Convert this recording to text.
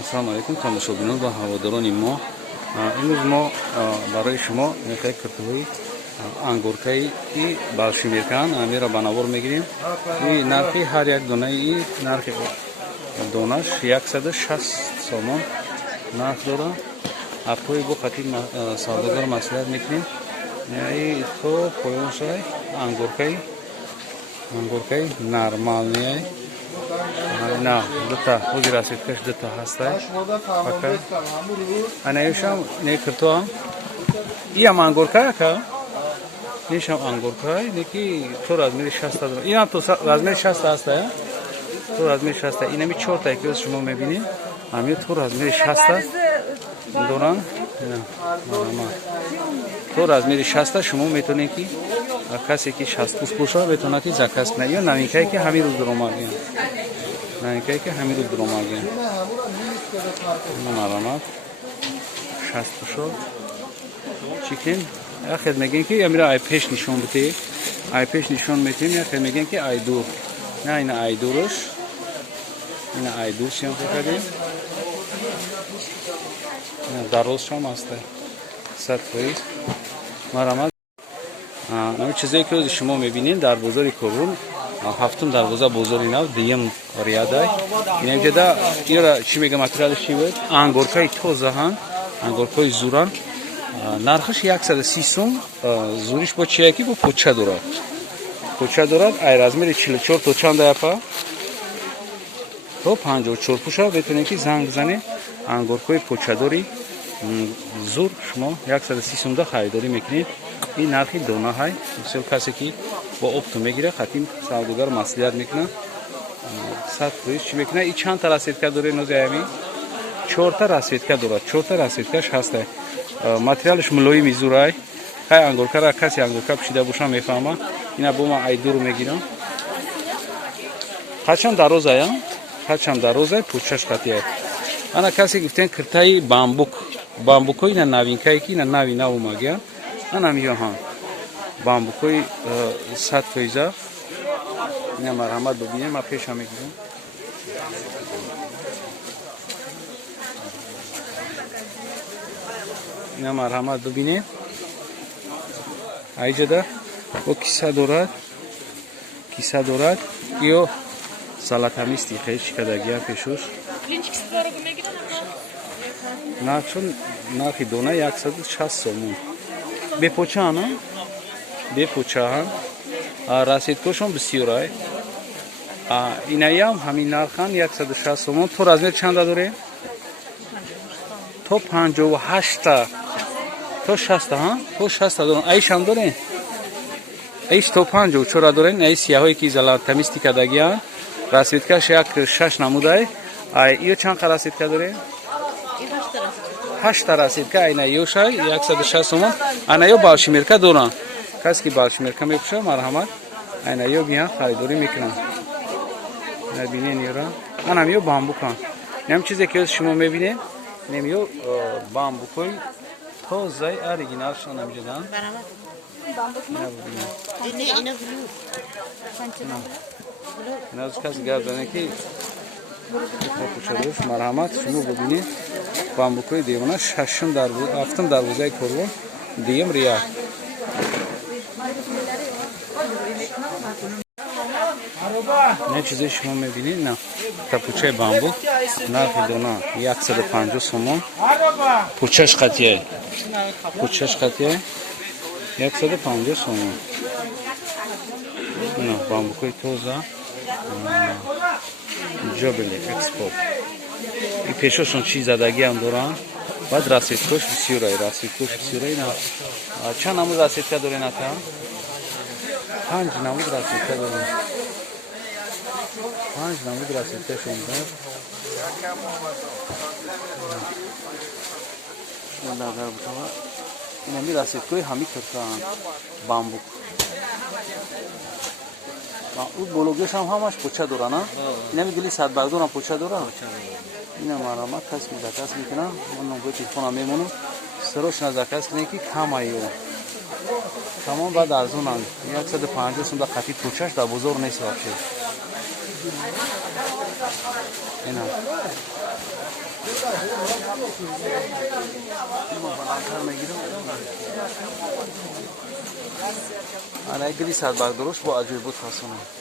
ассалому алайкум тамошобинон ва ҳаводорони мо. Имрӯз мо барои шумо мехоҳем картофии ангуркаи балшимиркан амира ба навор мегирем. Нархи ҳар як донаи нархи донаш 160 сомон нарх дорад. Апои бо хати савдогар маслиҳат мекунем. То поёншай ангуркаи нормалния. На, дута, ҳозир расидкаш дута ҳастай. Фақат анаишам не картоам. Иам ангурка ка? Нешам ангурка, неки то размери 60 дорад. Инам то размери 60 ҳастай. То размери 60. Инами 4 та ки шумо мебинед. Ами то размери 60 доранд. То размери 60 шумо метавонед ки касе ки 60 пуша метавонад ки заказ кунад. Ё новинкае ки ҳамин рӯз доромадем. Новинкае ки ҳамин рӯз доромадем. Маромад 60 пуша. Чикен яхед мегӯем ки амира ай пеш нишон бите. Ай пеш нишон метем, яхед мегӯем ки ай дур. На ина ай дуруш. Ина ай дур сиём кардем. Дарозшам аста 100%. Маромад нами чизое ки рӯзи шумо мебинед дар бозори Кобул, ҳафтум дарвоза бозори нав, дуюм риадай. Инҷода ира чӣ мегӯям материали чӣ буд? Ангуркаи тозаҳан, ангуркаи зуран. Нархаш 130 сом. Зуриш бо чия ки бо поча дорад. Поча дорад, ай размери 44 то чанд япа? То 54 пуша метавонед ки занг бизанед. Ангуркаи почадори зур шумо 130 сомда харидорӣ мекунед. این نرخی دونه های مثل کسی که با اپتو میگیره خطیم سوداگر مسئولیت میکنه 100 پولیس چی میکنه این چند تا رسیدکه داره نوزیمی 4 تا رسیدکه داره 4 تا رسیدکش هسته ماتریالش ملوی میزورای های انگورکا را کسی انگورکا پشیده باشه میفهمه اینا با ما ای دور میگیرم هرچند دروازه پوچش خطیه انا کسی گفتن کرتای بامبوک اینا نوینکایی که اینا نوی نو اومگه انا میگم بامبوکوی 100%. اینا مرحمت ببینیم ما پیش هم میگیم اینا مرحمت ببینید ایجاده او کیسه دارد یو سالات همیستی خیلی کداگی هم پیشوش نرخی دونه 160 سومون بپوچه رسیدکشون بسیاره اینایی هم همین نرخان 160 سومون تو رزمیر چند داره؟ تو 58 تو 60 تو 60 دارن ایش هم داره؟ ایش تو 54 دارن ای سیاهایی که زلال تمیستی کدگی هم رسیدکش یک 6 نموده ایو چند رسیدکه داره؟ 8 رسیدکه اینا یوشای 160 سومون اینا یو بالشمیرکه دارن کسی که بالشمیرکه میپوشه مرحمت اینا یو بیان خریداری میکنن نبینین یورا اینا یو بامبوکان نیم چیزی که شما میبینید نیم یو بامبوکوی تازه اوریجینال شون نمیدن اینا از کسی گردنه که پوچه‌دارش مرحمت شما ببینید بامبوکوی دیوانه ششم هفتم دروازه کورون دیم ریال نه چیزی شما میبینید نه پوچه بامبو نرخ دونه 150 سومون پوچهش خطیه 150 سومون نه بامبوکوی توزه جابلی اکسپورت این پیششون چیز زدگی هم دارن بعد رسیدکش بسیاره اینا چند نمود رسیدکه داره نه تا 5 نمود رسیدکه داره 5 نمود رسیدکه شون داره اینا می رسیدکوی همی کرتن بامبوک اون بلوگش هم همش پوچه داره نه؟ اینا میگلی 100 بردون هم پوچه داره؟ اینا مرامت کس میده کس میکنه من نمبر تلفن هم میمونم سروش نظر کس کنه که کم ایو تمام بعد ارزون هم 150 سوم در خطی پوچهش در بزرگ نیست باشه اینا انا گلی ساعت برداشت با عجیب بود خواستم